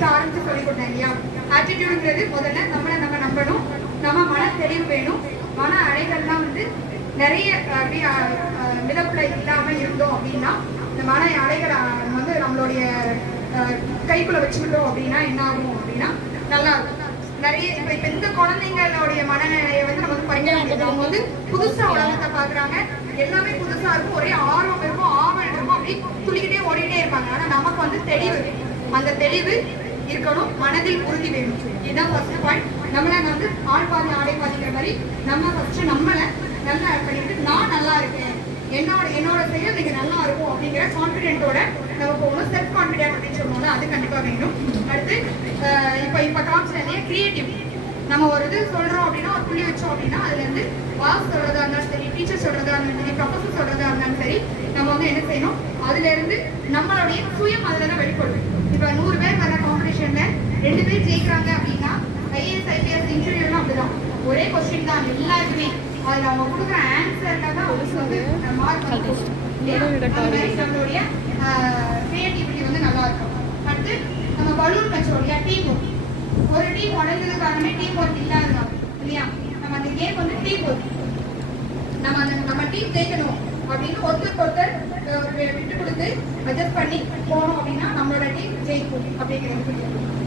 First ஆரம்பிச்சு சொல்லி கொடுத்தேன் இல்லையா? ஆட்டிடியூடுங்கிறது முதல்ல நம்மளை நம்ம நம்பணும். நம்ம மன தெளிவு வேணும். மன அலைகள்லாம் வந்து நிறைய அப்படியே மிதப்புல இல்லாம இருந்தோம் அப்படின்னா இந்த மன அலைகளை வந்து நம்மளுடைய கைக்குள்ள வச்சுக்கிட்டோம் அப்படின்னா என்ன ஆகும் அப்படின்னா நல்லா இருக்கும். நிறைய இப்ப இப்ப இந்த குழந்தைங்களுடைய மனநிலையை வந்து நம்ம வந்து முடியாது அவங்க வந்து புதுசா உலகத்தை பாக்குறாங்க எல்லாமே புதுசா இருக்கும். ஒரே ஆர்வம் இருக்கும். ஆவல் இருக்கும். அப்படியே துள்ளிக்கிட்டே ஓடிட்டே இருப்பாங்க. ஆனா நமக்கு வந்து தெளிவு. அந்த தெளிவு இருக்கணும் மனதில் உறுதி வேணும் இதுதான் ஃபர்ஸ்ட் பாயிண்ட் நம்மளை வந்து ஆள் பாதி ஆடை பாதிக்கிற மாதிரி நம்ம ஃபர்ஸ்ட் நம்மளை நல்லா பண்ணிட்டு நான் நல்லா இருக்கேன். என்னோட என்னோட செயல் நீங்க நல்லா இருக்கும் அப்படிங்கிற கான்பிடென்ட்டோட நம்ம போகணும் செல்ஃப் கான்பிடென்ட் அப்படின்னு சொல்லுவோம்ல அது கண்டிப்பா வேணும். அடுத்து இப்போ இப்போ இப்ப காமிச்சதே கிரியேட்டிவ் நம்ம ஒரு இது சொல்றோம் அப்படின்னா ஒரு புள்ளி வச்சோம் அப்படின்னா அதுல இருந்து வாஸ் சொல்றதா இருந்தாலும் சரி டீச்சர் சொல்றதா இருந்தாலும் சரி ப்ரொஃபஸர் சொல்றதா இருந்தாலும் சரி நம்ம வந்து என்ன செய்யணும்? அதுல இருந்து நம்மளுடைய சுயம் அதுல தான் வெளிப்படுது. இப்ப நூறு பேர் வர காம்படிஷன்ல ரெண்டு பேர் ஜெயிக்கிறாங்க அப்படின்னா ஐஏஎஸ் ஐபிஎஸ் இன்டர்வியூலாம் அப்படிதான். ஒரே கொஸ்டின் தான் எல்லாருக்குமே. அதுல அவங்க கொடுக்குற ஆன்சர்ல தான் ஒரு வந்து மார்க் நம்மளுடைய கிரியேட்டிவிட்டி வந்து நல்லா இருக்கும். அடுத்து நம்ம பலூன் வச்சோம் இல்லையா? டீம் ஒர்க் ஒரு டீம் உடஞ்சது காரணமே டீம் ஒர்க் இல்லாததான் இல்லையா? நம்ம அந்த கேம் வந்து டீம் ஒர்க் நம்ம அந்த நம்ம டீம் ஜெயிக்கணும் அப்படின்னு ஒருத்தருக்கு ஒருத்தர் விட்டு கொடுத்து அட்ஜஸ்ட் பண்ணி போனோம் அப்படின்னா நம்மளோட டீம் ஜெயிக்கும் அப்படிங்கிறது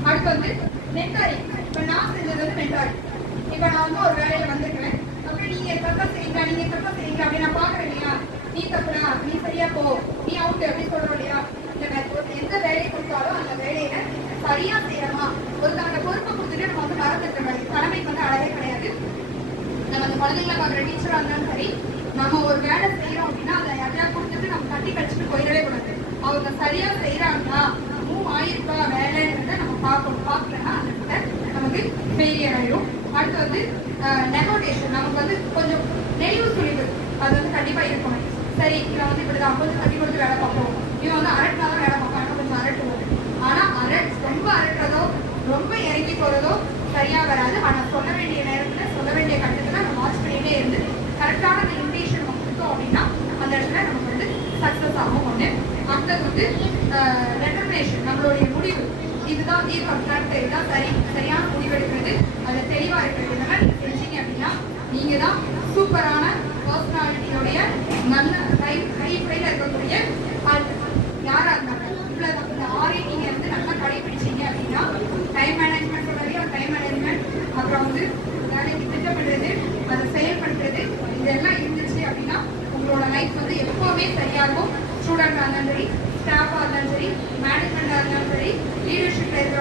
அடுத்து வந்து மென்டாரிங் இப்போ நான் செஞ்சது வந்து மென்டாரிங் இப்போ நான் வந்து ஒரு வேலையில் வந்திருக்கிறேன். அப்புறம் நீங்க தப்பா செய்யுங்களா நீங்க தப்பா செய்யுங்க அப்படி நான் பாக்குறேன் இல்லையா? நீ தப்புடா? நீ சரியா போ. நீ அவுட் அப்படின்னு சொல்றோம் இல்லையா? இந்த ஒரு எந்த வேலையை கொடுத்தாலும் அந்த வேலையில சரியா செய்யறோமா ஒருத்தவங்க பொறுப்பை கொடுத்துட்டு நம்ம வந்து மறந்துட்டு கடமைக்கு வந்து அழகே கிடையாது நம்ம அந்த குழந்தைங்களை பார்க்குற டீச்சராக இருந்தாலும் சரி நம்ம ஒரு வேலை செய்யறோம் அப்படின்னா அதை யாரையா கொடுத்துட்டு நம்ம தட்டி கழிச்சுட்டு போயிடவே கூடாது. அவங்க சரியா செய்கிறாங்களா மூவ் ஆயிருக்கா? வேலைன்றத நம்ம பார்க்கணும். பார்க்கலன்னா அந்த நமக்கு ஃபெயிலியர் ஆயிடும் அடுத்து வந்து நெகோடேஷன் நமக்கு வந்து கொஞ்சம் நெளிவு சுழிவு அது வந்து கண்டிப்பா இருக்கணும். சரி நான் வந்து இப்படிதான். கொஞ்சம் தட்டி கொடுத்து வேலை பார்ப்போம். சரியாக வராது. ஆனால் சொல்ல வேண்டிய நேரத்துல சொல்ல வேண்டிய கட்டத்துல நம்ம வாட்ச் பண்ணிட்டே இருந்து கரெக்டான அந்த இன்டேஷன் நம்ம கொடுத்தோம் அப்படின்னா அந்த இடத்துல நமக்கு வந்து சக்ஸஸ் ஆகும். ஒன்று அடுத்தது வந்து டெட்டர்மினேஷன் நம்மளுடைய முடிவு. இதுதான் தீர்க்கம் கரெக்ட் இதுதான் சரி. சரியான முடிவு எடுக்கிறது. அதுல தெளிவாக இருக்கிறது. இந்த மாதிரி செஞ்சீங்க அப்படின்னா நீங்க தான் சூப்பரான பர்சனாலிட்டியோடைய நல்ல ஹை ஹை ஃபைல இருக்கக்கூடிய யாராக இருந்தாலும். வந்து வேலைக்கு திட்டமிடுறது அதை செயல்படுத்துறது இதெல்லாம் இருந்துச்சு அப்படின்னா உங்களோட லைஃப் வந்து எப்போவுமே சரியாக இருக்கும். ஸ்டூடெண்டாக இருந்தாலும் சரி ஸ்டாஃபாக இருந்தாலும் சரி மேனேஜ்மெண்ட்டாக இருந்தாலும் சரி லீடர்ஷிப்பில்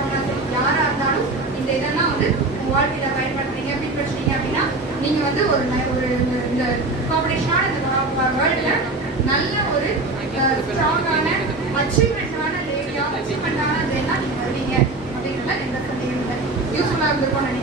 யாராக இருந்தாலும் இந்த இதெல்லாம் வந்து உங்கள் வாழ்க்கையில் பயன்படுத்துறீங்க. பின்பற்றுறீங்க அப்படின்னா நீங்கள் வந்து ஒரு ஒரு இந்த காம்படிஷனான இந்த வேர்ல்டில் நல்ல ஒரு ஸ்ட்ராங்கான அச்சீவ்மெண்ட்டான லேடியாக அச்சீவ்மெண்ட்டான இதெல்லாம் நீங்கள் வருவீங்க. அப்படின்றத எந்த சந்தேகம் இல்லை. யூஸ்ஃபுல்லாக இருந்திருக்கும்னு நினைக்கிறேன்.